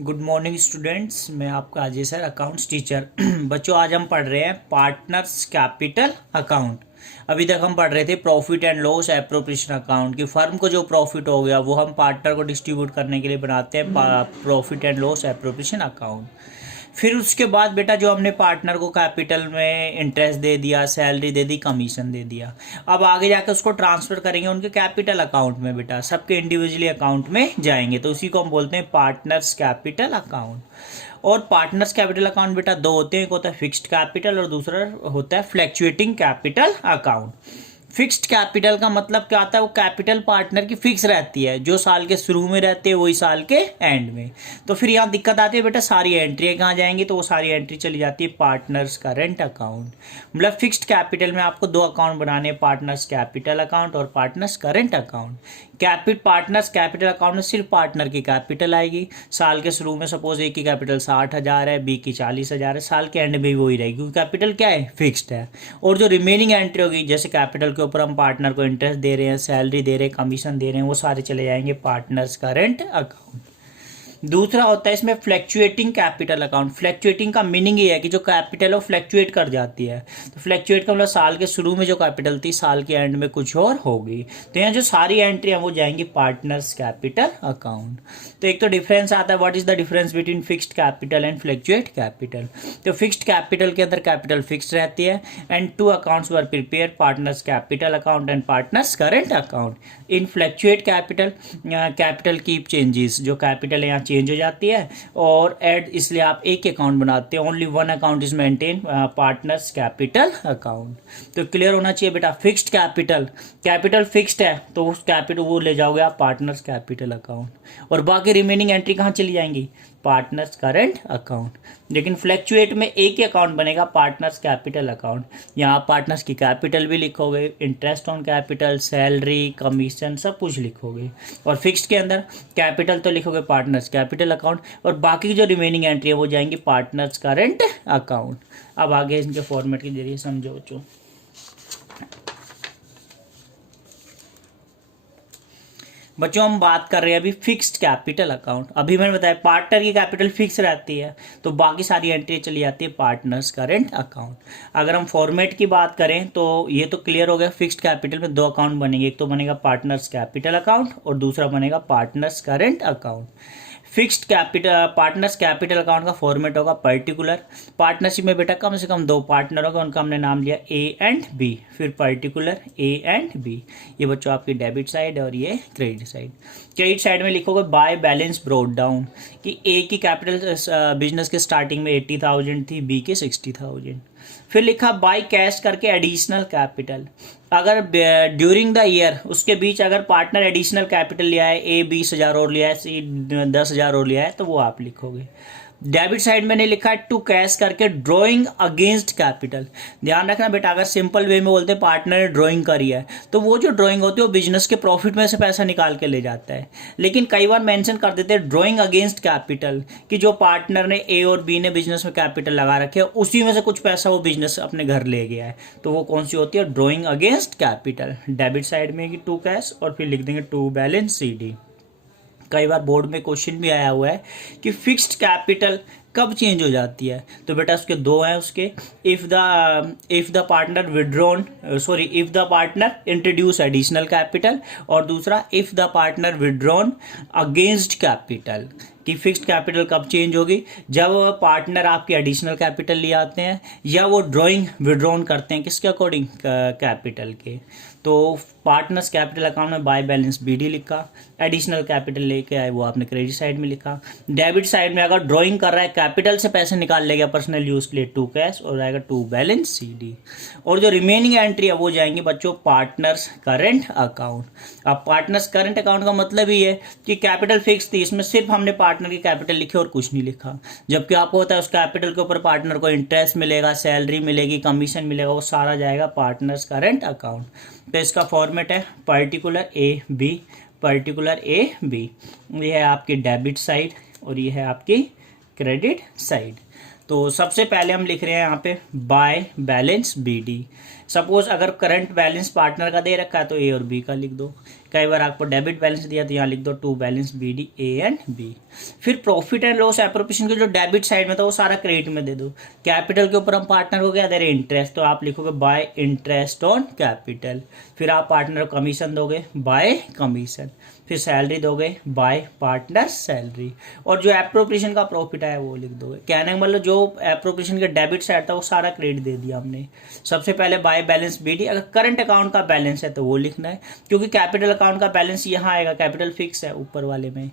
Good morning students, मैं आपका Ajay sir, accounts teacher. बच्चों, आज हम पढ़ रहे हैं पार्टनर्स कैपिटल अकाउंट। अभी तक हम पढ़ रहे थे profit and loss appropriation account की फर्म को जो प्रॉफिट हो गया वो हम पार्टनर को डिस्ट्रीब्यूट करने के लिए बनाते हैं profit and loss appropriation account. फिर उसके बाद बेटा जो हमने पार्टनर को कैपिटल में इंटरेस्ट दे दिया, सैलरी दे दी, कमीशन दे दिया, अब आगे जाकर उसको ट्रांसफर करेंगे उनके कैपिटल अकाउंट में। बेटा सबके इंडिविजुअली अकाउंट में जाएंगे तो उसी को हम बोलते हैं पार्टनर्स कैपिटल अकाउंट। और पार्टनर्स कैपिटल अकाउंट बेटा दो होते हैं, एक होता है फिक्स्ड कैपिटल और दूसरा होता है fluctuating capital account. Fixed capital का मतलब क्या आता है? वो कैपिटल पार्टनर की फिक्स रहती है, जो साल के शुरू में रहते हैं वही साल के एंड में। तो फिर यहाँ दिक्कत आती है बेटा, सारी एंट्री कहाँ जाएंगी? तो वो सारी एंट्री चली जाती है पार्टनर्स करंट अकाउंट। मतलब फिक्स्ड कैपिटल में आपको दो अकाउंट बनाने हैं, पार्टनर्स कैपिटल अकाउंट और partners current account. Partners capital account में सिर्फ पार्टनर की कैपिटल आएगी। साल के शुरू में सपोज ए की कैपिटल 60,000 है, बी की 40,000 है, साल के एंड में भी वही रहेगी क्योंकि कैपिटल क्या है? फिक्स्ड है। और जो रिमेनिंग एंट्री होगी, जैसे कैपिटल के ऊपर हम पार्टनर को इंटरेस्ट दे रहे हैं, सैलरी दे रहे हैं, कमीशन दे रहे हैं, वो सारे चले जाएंगे पार्टनर्स करंट अकाउंट। दूसरा होता है इसमें फ्लैक्चुएटिंग कैपिटल अकाउंट। फ्लैक्चुएटिंग का मीनिंग ये है कि जो कैपिटल है वो फ्लैक्चुएट कर जाती है। तो फ्लैक्चुएट का मतलब साल के शुरू में जो कैपिटल थी साल के एंड में कुछ और होगी। तो यहाँ जो सारी एंट्री है वो जाएंगी पार्टनर्स कैपिटल अकाउंट। तो एक तो डिफरेंस आता है, what is the difference between fixed capital and fluctuate capital. तो फिक्स्ड कैपिटल के अंदर कैपिटल फिक्स रहती है and two accounts were prepare, partners capital account and partners current account. In fluctuate capital, capital keep changes, जो capital है यहाँ change हो जाती है और एड, इसलिए आप एक अकाउंट बनाते हैं। Only one account is maintain, partners capital account. तो क्लियर होना चाहिए बेटा, फिक्स्ड कैपिटल, कैपिटल फिक्स्ड है तो उस कैपिटल वो ले जाओगे आप पार्टनर्स कैपिटल अकाउंट और बाकी रिमेनिंग एंट्री कहाँ चली जाएंगी? Partners current account. लेकिन फ्लैक्चुएट में एक ही अकाउंट बनेगा, पार्टनर्स कैपिटल अकाउंट। यहाँ पार्टनर्स की कैपिटल भी लिखोगे, interest on capital, salary, commission सब कुछ लिखोगे। और फिक्स्ड के अंदर कैपिटल तो लिखोगे पार्टनर्स कैपिटल अकाउंट और बाकी जो रिमेनिंग एंट्री है वो जाएंगी पार्टनर्स करंट अकाउंट। अब आगे इनके फॉर्मेट के जरिए समझो बच्चों। बच्चों हम बात कर रहे हैं अभी फिक्स्ड कैपिटल अकाउंट। अभी मैंने बताया पार्टनर की कैपिटल फिक्स रहती है तो बाकी सारी एंट्री चली जाती है पार्टनर्स करंट अकाउंट। अगर हम फॉर्मेट की बात करें तो ये तो क्लियर हो गया, फिक्स्ड कैपिटल में दो अकाउंट बनेंगे, एक तो बनेगा पार्टनर्स कैपिटल अकाउंट और दूसरा बनेगा partners current account. Fixed capital, partners capital account का फॉर्मेट होगा पर्टिकुलर। पार्टनरशिप में बेटा कम से कम दो पार्टनर होगा, उनका हमने नाम लिया ए एंड बी। फिर पर्टिकुलर ए एंड बी, ये बच्चों आपकी डेबिट साइड और ये क्रेडिट साइड। क्रेडिट साइड में लिखोगे बाय बैलेंस ब्रोट डाउन, कि ए की कैपिटल बिजनेस के स्टार्टिंग में 80,000 थी, बी के 60,000। फिर लिखा बाय कैश करके एडिशनल कैपिटल। अगर ड्यूरिंग द ईयर उसके बीच अगर पार्टनर एडिशनल कैपिटल लिया है, ए 20,000 और लिया है, सी 10,000 और लिया है, तो वो आप लिखोगे। डेबिट साइड मैंने लिखा है टू कैश करके ड्रॉइंग अगेंस्ट कैपिटल। ध्यान रखना बेटा, अगर सिंपल वे में बोलते हैं पार्टनर ने ड्राइंग करी है तो वो जो ड्राइंग होती है वो बिजनेस के प्रॉफिट में से पैसा निकाल के ले जाता है। लेकिन कई बार मेंशन कर देते हैं ड्राइंग अगेंस्ट कैपिटल, कि जो पार्टनर ने ए और बी ने बिजनेस में कैपिटल लगा रखे है उसी में से कुछ पैसा वो बिजनेस अपने घर ले गया है, तो वो कौन सी होती है? Drawing against capital. Debit side में टू कैश और फिर लिख देंगे टू बैलेंस सी डी। कई बार बोर्ड में क्वेश्चन भी आया हुआ है कि फिक्स्ड कैपिटल कब चेंज हो जाती है, तो बेटा उसके दो हैं उसके, if the partner withdrawn, sorry if the partner introduce additional capital, और दूसरा if the partner withdrawn against capital. कि फिक्स्ड कैपिटल कब चेंज होगी? जब पार्टनर आपके एडिशनल कैपिटल ले आते हैं या वो ड्रॉइंग विड्रॉन करते हैं, किसके अकॉर्डिंग? कैपिटल के। तो पार्टनर्स कैपिटल अकाउंट में बाय बैलेंस बीडी लिखा, एडिशनल कैपिटल लेके आए वो आपने क्रेडिट साइड में लिखा। डेबिट साइड में अगर ड्राइंग कर रहा है, कैपिटल से पैसे निकाल ले गया पर्सनल यूज के लिए, टू कैश और आएगा टू बैलेंस सीडी। और जो रिमेनिंग एंट्री है वो जाएंगी बच्चों पार्टनर्स करंट अकाउंट। अब पार्टनर्स करंट अकाउंट का मतलब ही है कि कैपिटल फिक्स थी, इसमें सिर्फ हमने पार्टनर की कैपिटल लिखी और कुछ नहीं लिखा, जबकि आपको होता है उस कैपिटल के ऊपर पार्टनर को इंटरेस्ट मिलेगा, सैलरी मिलेगी, कमीशन मिलेगा, वो सारा जाएगा पार्टनर्स करंट अकाउंट। तो इसका फॉर्मेट है particular A B, particular A B. ये है आपकी डेबिट साइड और ये है आपकी क्रेडिट साइड। तो सबसे पहले हम लिख रहे हैं यहाँ पे by balance B D. Suppose अगर करंट बैलेंस पार्टनर का दे रखा है तो ए और बी का लिख दो, कई बार आपको डेबिट बैलेंस दिया तो यहाँ लिख दो to balance BD A and B। फिर प्रॉफिट एंड लॉस एप्रोप्रिएशन के जो डेबिट साइड में था वो सारा क्रेडिट में दे दो। कैपिटल के ऊपर हम पार्टनर को क्या दे रहे हैं, इंटरेस्ट, तो आप लिखोगे बाय इंटरेस्ट ऑन कैपिटल। फिर आप पार्टनर को कमीशन दोगे बाय कमीशन। फिर सैलरी दोगे बाय पार्टनर सैलरी। और जो एप्रोप्रिएशन का प्रॉफिट आया वो लिख दोगे। कहने का मतलब जो एप्रोप्रिएशन के डेबिट साइड था वो सारा क्रेडिट दे दिया हमने। सबसे पहले बाय बैलेंस BD, अगर करंट अकाउंट का बैलेंस है तो वो लिखना है, क्योंकि कैपिटल अकाउंट का बैलेंस यहाँ आएगा, कैपिटल फिक्स है ऊपर वाले में।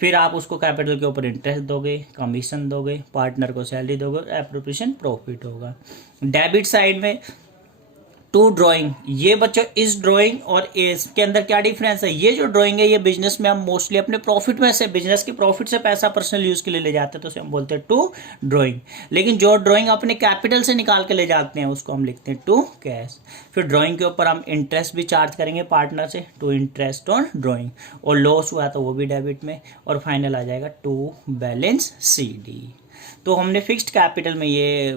फिर आप उसको कैपिटल के ऊपर इंटरेस्ट दोगे, कमीशन दोगे, पार्टनर को सैलरी दोगे, एप्रोप्रिएशन प्रॉफिट होगा। डेबिट साइड में टू ड्राइंग, ये बच्चों इस ड्राइंग और इसके अंदर क्या डिफरेंस है, ये जो ड्राइंग है ये बिजनेस में हम मोस्टली अपने प्रॉफिट में से, बिजनेस की प्रॉफिट से पैसा पर्सनल यूज के लिए ले जाते हैं तो उसे हम बोलते हैं टू ड्राइंग। लेकिन जो ड्राइंग अपने कैपिटल से निकाल के ले जाते हैं उसको हम लिखते हैं टू कैश। फिर ड्राइंग के ऊपर हम इंटरेस्ट भी चार्ज करेंगे पार्टनर से, टू इंटरेस्ट ऑन ड्राइंग, और लॉस हुआ तो वो भी डेबिट में, और फाइनल आ जाएगा टू बैलेंस CD। तो हमने फिक्स्ड कैपिटल में ये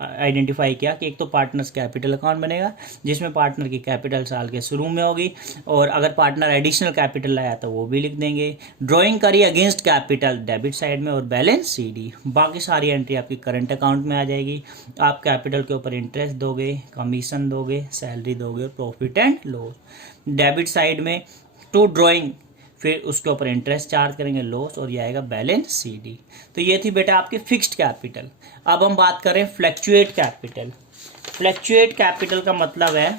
आइडेंटिफाई किया कि एक तो पार्टनर्स कैपिटल अकाउंट बनेगा जिसमें पार्टनर की कैपिटल साल के शुरू में होगी, और अगर पार्टनर एडिशनल कैपिटल लाया तो वो भी लिख देंगे। ड्राइंग करी अगेंस्ट कैपिटल डेबिट साइड में और बैलेंस CD। बाकी सारी एंट्री आपकी करंट अकाउंट में आ जाएगी। आप कैपिटल के ऊपर इंटरेस्ट दोगे, कमीशन दोगे, सैलरी दोगे, profit and loss. Debit side में टू ड्राइंग, फिर उसके ऊपर इंटरेस्ट चार्ज करेंगे, लॉस, और ये आएगा बैलेंस CD। तो ये थी बेटा आपकी फिक्स्ड कैपिटल। अब हम बात करें फ्लैक्चुएट कैपिटल। फ्लैक्चुएट कैपिटल का मतलब है,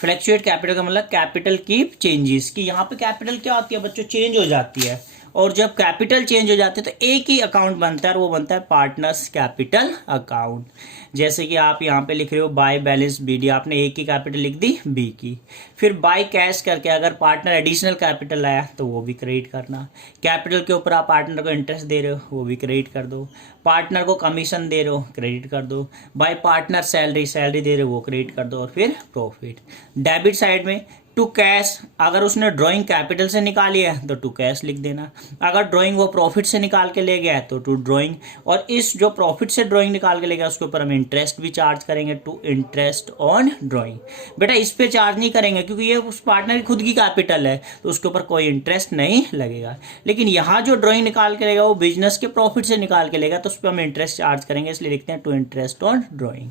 फ्लैक्चुएट कैपिटल का मतलब कैपिटल कीप चेंजेस, की यहाँ पे कैपिटल क्या होती है बच्चों, चेंज हो जाती है। और जब कैपिटल चेंज हो जाते हैं तो एक ही अकाउंट बनता है और वो बनता है पार्टनर्स कैपिटल अकाउंट। जैसे कि आप यहाँ पे लिख रहे हो बाय बैलेंस BD, आपने एक की कैपिटल लिख दी B की। फिर बाय कैश करके अगर पार्टनर एडिशनल कैपिटल लाया तो वो भी क्रेडिट करना। कैपिटल के ऊपर आप पार्टनर को इंटरेस्ट दे रहे हो वो भी क्रेडिट कर दो। पार्टनर को कमीशन दे रहे हो क्रेडिट कर दो। बाय पार्टनर सैलरी दे रहे हो वो क्रेडिट कर दो। और फिर प्रॉफिट। डेबिट साइड में टू कैश, अगर उसने ड्राइंग कैपिटल से निकाली है तो टू कैश लिख देना। अगर ड्राइंग वो प्रॉफिट से निकाल के ले गया है तो टू ड्राइंग, और इस जो प्रॉफिट से ड्राइंग निकाल के ले गया उसके ऊपर हम इंटरेस्ट भी चार्ज करेंगे, टू इंटरेस्ट ऑन ड्राइंग। बेटा इस पे चार्ज नहीं करेंगे क्योंकि ये उस पार्टनर की खुद की कैपिटल है तो उसके ऊपर कोई इंटरेस्ट नहीं लगेगा। लेकिन यहाँ जो ड्राइंग निकाल के लेगा वो बिजनेस के प्रॉफिट से निकाल के लेगा तो उस पर हम इंटरेस्ट चार्ज करेंगे, इसलिए लिखते हैं टू इंटरेस्ट ऑन ड्राइंग।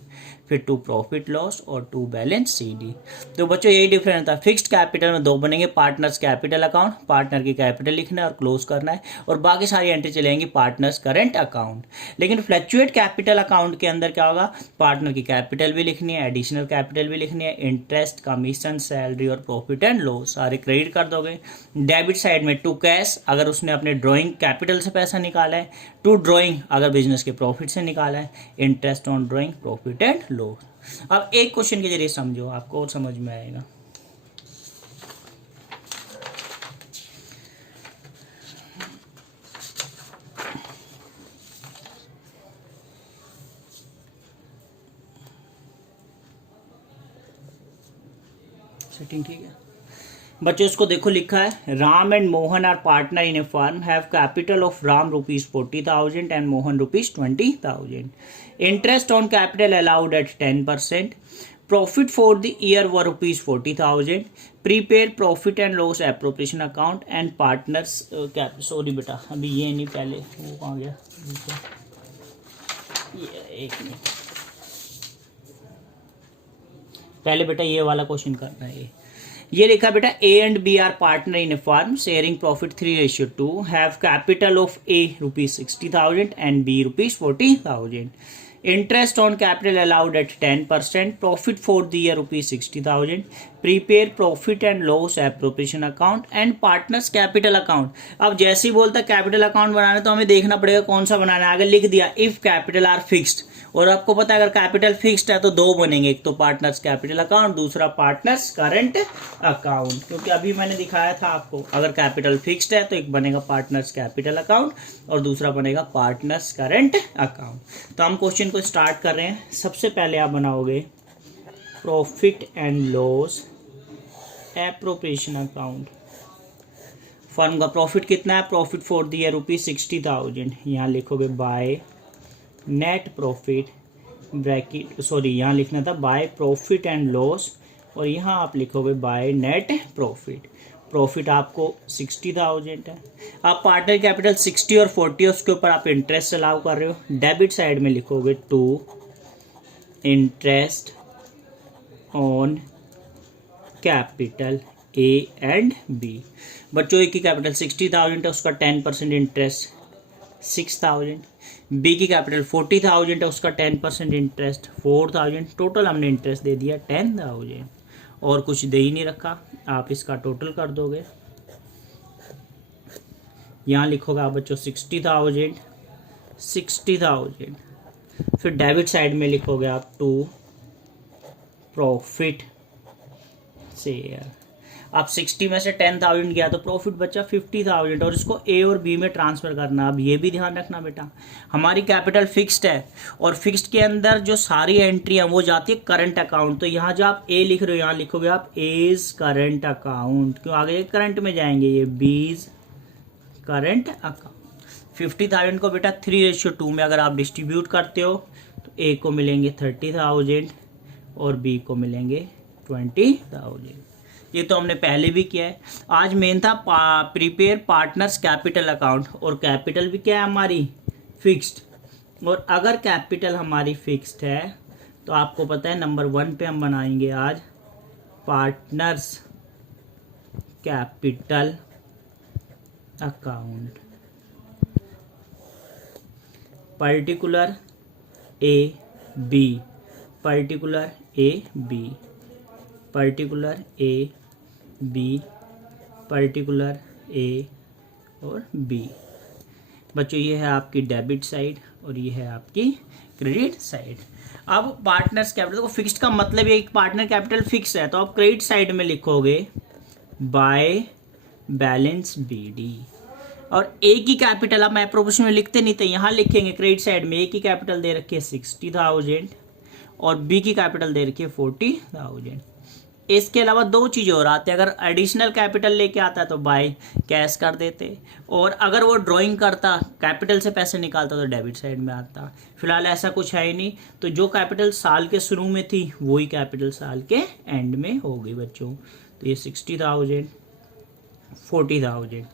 फिर टू प्रॉफिट लॉस और टू बैलेंस CD। तो बच्चों यही डिफरेंस था। फिक्स्ड कैपिटल में दो बनेंगे, पार्टनर्स कैपिटल अकाउंट, पार्टनर की कैपिटल लिखना है और क्लोज करना है, और बाकी सारी एंट्री चलेंगी पार्टनर्स करंट अकाउंट। लेकिन फ्लैक्चुएट कैपिटल अकाउंट के अंदर क्या होगा, पार्टनर की कैपिटल भी लिखनी है, एडिशनल कैपिटल भी लिखनी है, इंटरेस्ट, कमीशन, सैलरी और प्रॉफिट एंड लॉस सारे क्रेडिट कर दोगे। डेबिट साइड में टू कैश, अगर उसने अपने ड्राइंग कैपिटल से पैसा निकाला है, टू ड्राइंग अगर बिजनेस के प्रॉफिट से निकाला है, interest on drawing, profit and loss. अब एक क्वेश्चन के जरिए समझो, आपको और समझ में आएगा। सेटिंग ठीक है बच्चों, इसको देखो लिखा है Ram and Mohan are partner in a firm, have capital of Ram ₹40,000 and Mohan ₹20,000। Interest on capital allowed at 10%। Profit for the year were ₹40,000। Prepare profit and loss appropriation account and partners cap. Sorry बेटा अभी ये नहीं, पहले वो कहाँ गया, ये एक मिनट, पहले बेटा ये वाला क्वेश्चन करना है। ये लिखा बेटा A and B are partner in a firm sharing profit 3:2, have capital of A ₹60,000 and B ₹40,000। Interest on capital allowed at 10%। Profit for the year ₹60,000। Prepare profit and loss appropriation account and partners capital account. अब जैसे ही बोलता capital account बनाना तो हमें देखना पड़ेगा कौन सा बनाना है। आगे लिख दिया इफ कैपिटल आर फिक्स्ड, और आपको पता है अगर कैपिटल फिक्स्ड है तो दो बनेंगे, एक तो पार्टनर्स कैपिटल अकाउंट, दूसरा पार्टनर्स करंट अकाउंट। क्योंकि अभी मैंने दिखाया था आपको अगर कैपिटल फिक्स्ड है तो एक बनेगा पार्टनर्स कैपिटल अकाउंट और दूसरा बनेगा पार्टनर्स करंट अकाउंट। तो हम क्वेश्चन को स्टार्ट कर रहे हैं। सबसे पहले आप बनाओगे profit and loss appropriation account. Firm का प्रॉफिट कितना है, प्रॉफिट फॉर द ईयर ₹60,000। यहाँ लिखोगे by net profit bracket, sorry यहाँ लिखना था बाय प्रॉफिट एंड लॉस और यहाँ आप लिखोगे बाय नेट प्रॉफिट। प्रॉफिट आपको 60,000 है। आप पार्टनर कैपिटल 60 और 40 उसके ऊपर आप इंटरेस्ट अलाउ कर रहे हो। डेबिट साइड में लिखोगे to interest on capital A and B. बच्चों ए की कैपिटल 60,000 है, उसका 10% इंटरेस्ट 6,000। बी की कैपिटल 40,000 है, उसका 10% इंटरेस्ट 4,000। टोटल हमने इंटरेस्ट दे दिया 10,000 और कुछ दे ही नहीं रखा। आप इसका टोटल कर दोगे, यहाँ लिखोगे आप बच्चों 60,000 60,000। फिर डेबिट साइड में लिखोगे आप टू प्रॉफिट शेयर। आप 60 में से 10,000 गया तो प्रॉफिट बचा 50,000 और इसको ए और बी में ट्रांसफ़र करना। अब ये भी ध्यान रखना बेटा, हमारी कैपिटल फिक्स्ड है और फिक्स्ड के अंदर जो सारी एंट्री है वो जाती है करंट अकाउंट। तो यहाँ जो आप ए लिख रहे हो यहाँ लिखोगे आप एज करंट अकाउंट, क्यों आगे करंट में जाएंगे, ये बीज करंट अकाउंट। 50,000 को बेटा 3:2 में अगर आप डिस्ट्रीब्यूट करते हो तो ए को मिलेंगे 30,000 और बी को मिलेंगे 20,000। ये तो हमने पहले भी किया है। आज मेन था प्रिपेयर पार्टनर्स कैपिटल अकाउंट, और कैपिटल भी क्या है हमारी फिक्स्ड। और अगर कैपिटल हमारी फिक्स्ड है तो आपको पता है नंबर 1 पे हम बनाएंगे आज partners capital account. Particular A B, particular A B, particular A B, particular A और बी। बच्चों ये है आपकी डेबिट साइड और ये है आपकी क्रेडिट साइड। अब पार्टनर्स कैपिटल को फिक्स्ड का मतलब ये पार्टनर कैपिटल फिक्स है तो आप क्रेडिट साइड में लिखोगे बाय बैलेंस बीडी। और ए की कैपिटल आप एप्रोप्रिएशन में लिखते नहीं थे, यहाँ लिखेंगे क्रेडिट साइड में। ए की कैपिटल दे रखी है 60,000 और बी की कैपिटल दे रखी है 40,000। इसके अलावा दो चीज़ें और आती है, अगर एडिशनल कैपिटल लेके आता है तो बाय कैश कर देते, और अगर वो ड्राइंग करता कैपिटल से पैसे निकालता तो डेबिट साइड में आता। फिलहाल ऐसा कुछ है ही नहीं, तो जो कैपिटल साल के शुरू में थी वही कैपिटल साल के एंड में होगी बच्चों। तो ये 60,000 40,000,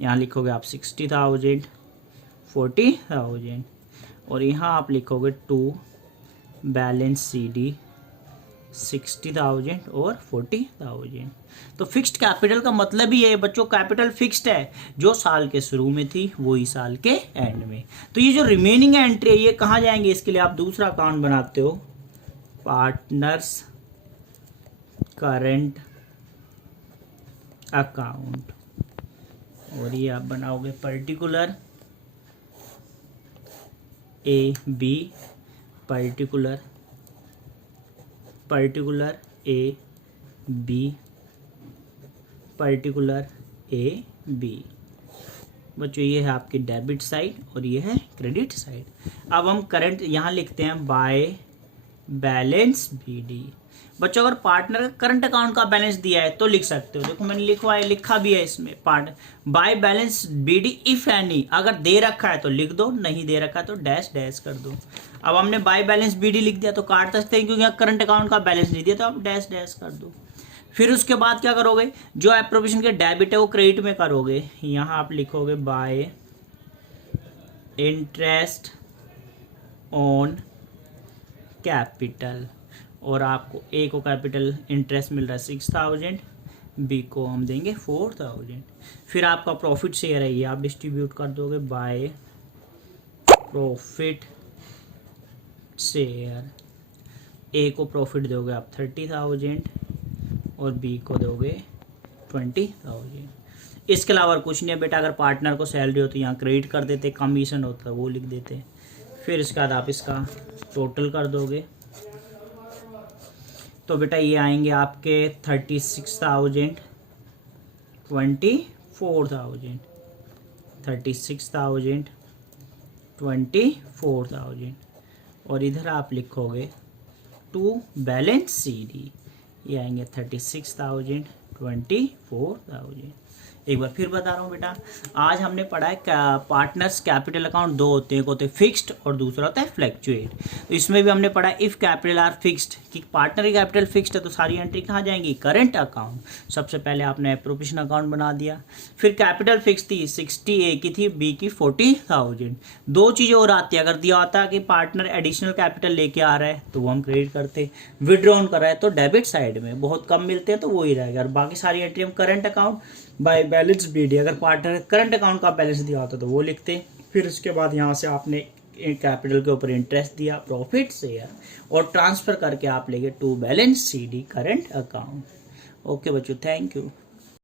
यहाँ लिखोगे आप 60,000 40,000 और यहाँ आप लिखोगे टू बैलेंस सी डी 60,000 और 40,000। तो फिक्स्ड कैपिटल का मतलब ही है बच्चों, कैपिटल फिक्स्ड है, जो साल के शुरू में थी वही साल के एंड में। तो ये जो रिमेनिंग एंट्री है ये कहाँ जाएंगे, इसके लिए आप दूसरा अकाउंट बनाते हो पार्टनर्स करंट अकाउंट, और ये आप बनाओगे particular A B, particular A B, particular A B. बच्चों ये है आपकी डेबिट साइड और ये है क्रेडिट साइड। अब हम करंट यहाँ लिखते हैं बाय बैलेंस बी डी। बच्चों अगर पार्टनर का करंट अकाउंट का बैलेंस दिया है तो लिख सकते हो, देखो मैंने लिखा भी है इसमें part by balance B D if any. अगर दे रखा है तो लिख दो, नहीं दे रखा तो डैश डैश कर दो। अब हमने बाय बैलेंस बी डी लिख दिया तो काट सकते हैं क्योंकि यहाँ करंट अकाउंट का बैलेंस नहीं दिया तो आप डैश डैश कर दो। फिर उसके बाद क्या करोगे, जो एप्रोप्रिएशन के डेबिट है वो क्रेडिट में करोगे। यहाँ आप लिखोगे बाय इंटरेस्ट ऑन कैपिटल, और आपको ए को कैपिटल इंटरेस्ट मिल रहा है 6,000, बी को हम देंगे 4,000। फिर आपका प्रॉफिट शेयर है ये आप डिस्ट्रीब्यूट कर दोगे बाय प्रॉफिट शेयर। ए को प्रॉफिट दोगे आप 30,000 और बी को दोगे 20,000। इसके अलावा कुछ नहीं है बेटा, अगर पार्टनर को सैलरी हो तो यहाँ क्रेडिट कर देते, कमीशन होता है वो लिख देते। फिर इसके बाद आप इसका टोटल कर दोगे तो बेटा ये आएंगे आपके 36,000 24,000, 36,000 24,000 और इधर आप लिखोगे टू बैलेंस सी डी, ये आएंगे 36,000 24,000। एक बार फिर बता रहा हूँ बेटा, आज हमने पढ़ा है पार्टनर्स कैपिटल अकाउंट दो होते हैं, एक होते हैं फिक्स्ड और दूसरा होता है फ्लैक्चुएट। तो इसमें भी हमने पढ़ा इफ़ कैपिटल आर फिक्स्ड, कि पार्टनर की कैपिटल फिक्स्ड है तो सारी एंट्री कहाँ जाएंगी, करंट अकाउंट। सबसे पहले आपने एप्रोप्रिएशन अकाउंट बना दिया। फिर कैपिटल फिक्स थी 60A की थी, बी की 40,000। दो चीज़ें और आती है, अगर दिया होता है कि पार्टनर एडिशनल कैपिटल लेके आ रहा है तो वो हम क्रेडिट करते, विड्रॉन कर रहा है तो डेबिट साइड में, बहुत कम मिलते हैं तो वो ही रहेगा। और बाकी सारी एंट्री हम current account by balance BD, अगर पार्टनर करंट अकाउंट का बैलेंस दिया होता तो वो लिखते। फिर उसके बाद यहाँ से आपने कैपिटल के ऊपर इंटरेस्ट दिया, प्रॉफिट शेयर, और ट्रांसफर करके आप लेंगे to balance CD current account. Okay बच्चों, थैंक यू।